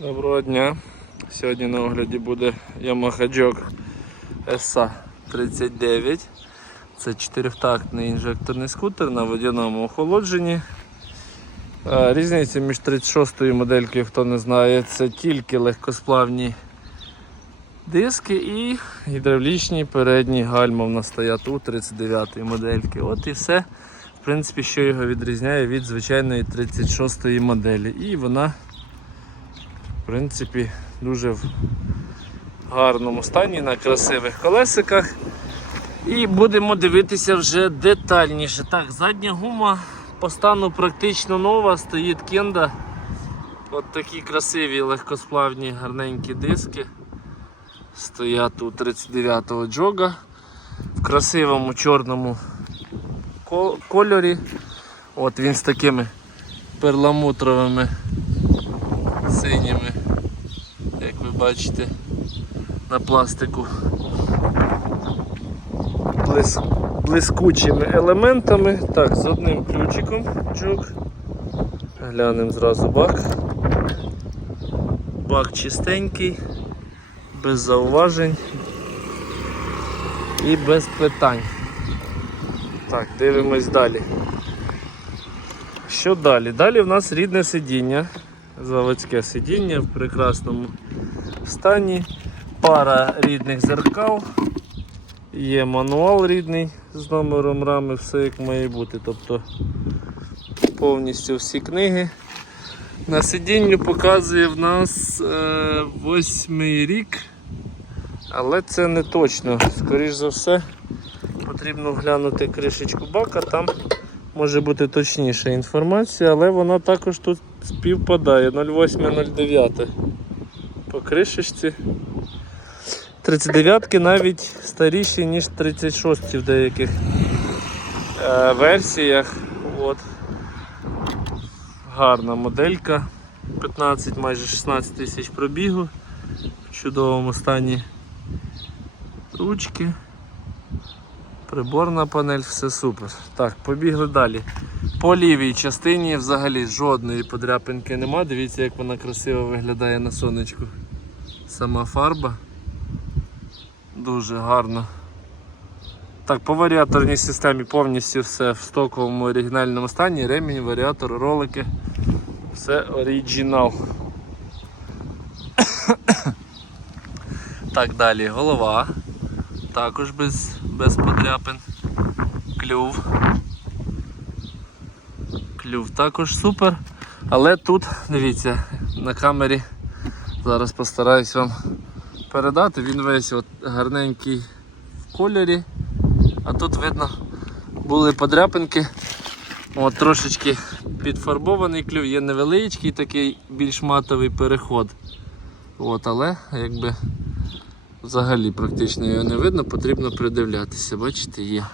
Доброго дня. Сьогодні на огляді буде Jog SA 39. Це чотирьохтактний інжекторний скутер на водяному охолодженні. Е, Різниця між 36 моделькою, хто не знає, це тільки легкосплавні диски і гідравлічні передні гальма в нас стоять у 39 модельки. От і все. В принципі, що його відрізняє від звичайної 36 ї моделі. І вона в принципі, дуже в гарному стані на красивих колесиках. І будемо дивитися вже детальніше. Так, задня гума по стану практично нова, стоїть кенда. От такі красиві легкосплавні гарненькі диски. Стоять у 39-го джога в красивому чорному кольорі. От він з такими перламутровими синіми, як ви бачите, на пластику блис... блискучими елементами. Так, з одним ключиком джок. Глянемо зразу бак. Бак чистенький, без зауважень і без питань. Так, дивимось далі. Що далі? Далі в нас рідне сидіння заводське сидіння в прекрасному стані, пара рідних зеркал, є мануал рідний з номером рами, все як має бути. Тобто повністю всі книги. На сидінню показує в нас е, восьмий рік, але це не точно. Скоріш за все, потрібно глянути кришечку бака, там може бути точніша інформація, але вона також тут співпадає 08-09 по кришечці. 39-ки навіть старіші, ніж 36 в деяких е, версіях. От. Гарна моделька. 15, майже 16 тисяч пробігу. В чудовому стані ручки. Приборна панель, все супер. Так, побігли далі. По лівій частині взагалі жодної подряпинки нема. Дивіться, як вона красиво виглядає на сонечку. Сама фарба. Дуже гарно. Так, по варіаторній системі повністю все в стоковому оригінальному стані. Ремінь, варіатор, ролики. Все оригінал. так, далі голова. Також без, без подряпин. Клюв. Клюв також супер. Але тут, дивіться, на камері зараз постараюсь вам передати. Він весь от гарненький в кольорі. А тут видно були подряпинки. От Трошечки підфарбований клюв, є невеличкий такий більш матовий переход. От, Але якби взагалі практично його не видно, потрібно придивлятися. Бачите, є.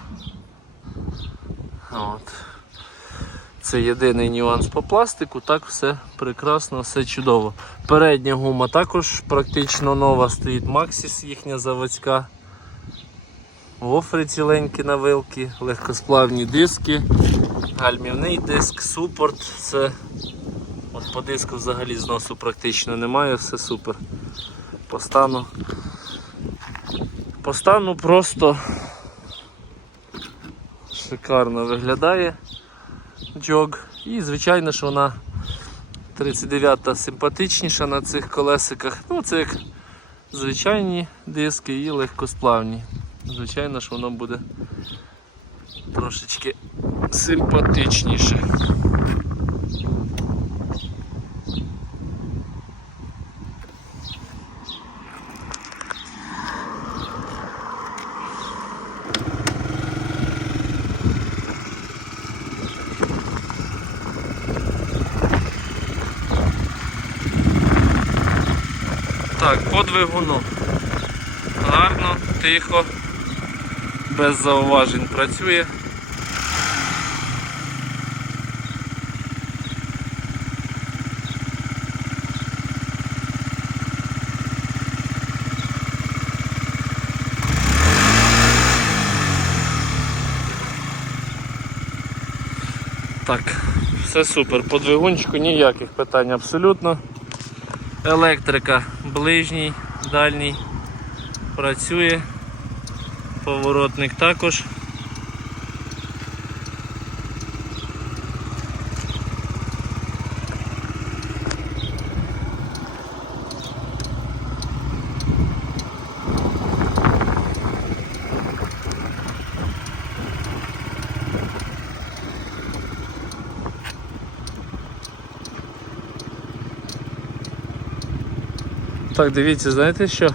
От. Це єдиний нюанс по пластику, так все прекрасно, все чудово. Передня гума також практично нова, стоїть Maxis їхня заводська. Гофри ціленькі на вилки, легкосплавні диски, гальмівний диск, супорт. Це от по диску взагалі зносу практично немає, все супер. По стану. По стану просто шикарно виглядає джог. І звичайно, що вона 39-та симпатичніша на цих колесиках. Ну, це як звичайні диски і легкосплавні. Звичайно, що воно буде трошечки симпатичніше. Так, по двигуну. Гарно, тихо, без зауважень працює. Так, все супер. По двигунчику ніяких питань абсолютно. Електрика ближній, дальній працює. Поворотник також. Так, дивіться, знаєте що?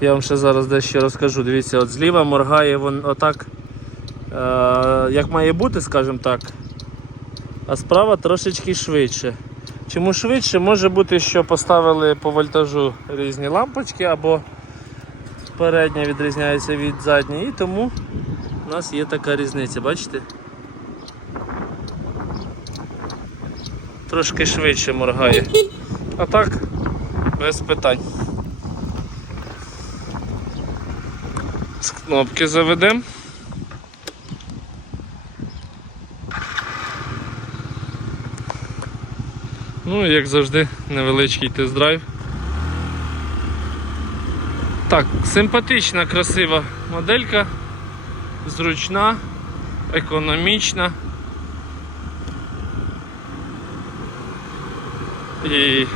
Я вам ще зараз дещо розкажу. Дивіться, от зліва моргає вон отак, е, як має бути, скажімо так. А справа трошечки швидше. Чому швидше? Може бути, що поставили по вольтажу різні лампочки, або передня відрізняється від задньої, і тому у нас є така різниця, бачите? Трошки швидше моргає. А так, без питань. З кнопки заведемо. Ну, і як завжди, невеличкий тест-драйв. Так, симпатична, красива моделька, зручна, економічна. І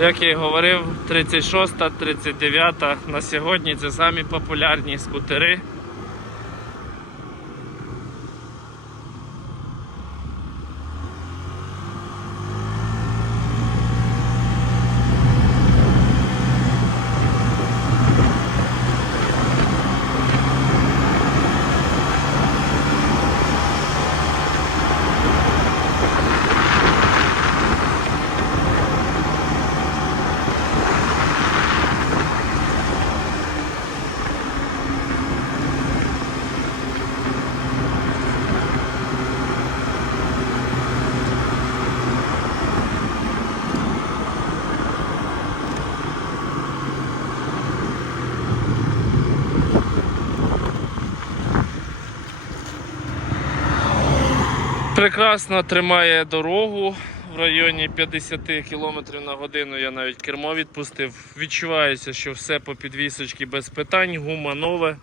як я і говорив, 36, 39 на сьогодні це самі популярні скутери. Прекрасно тримає дорогу в районі 50 км на годину. Я навіть кермо відпустив. Відчувається, що все по підвісочці без питань, гума нове,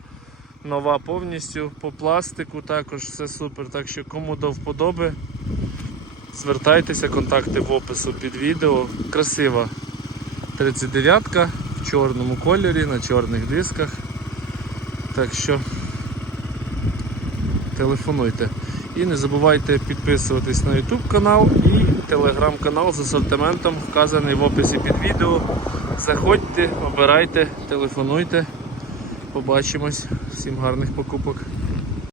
нова повністю по пластику також все супер. Так що кому до вподоби, звертайтеся, контакти в опису під відео. Красива 39-ка в чорному кольорі на чорних дисках. Так що телефонуйте. І не забувайте підписуватись на YouTube канал і телеграм-канал з асортиментом, вказаний в описі під відео. Заходьте, обирайте, телефонуйте. Побачимось. Всім гарних покупок.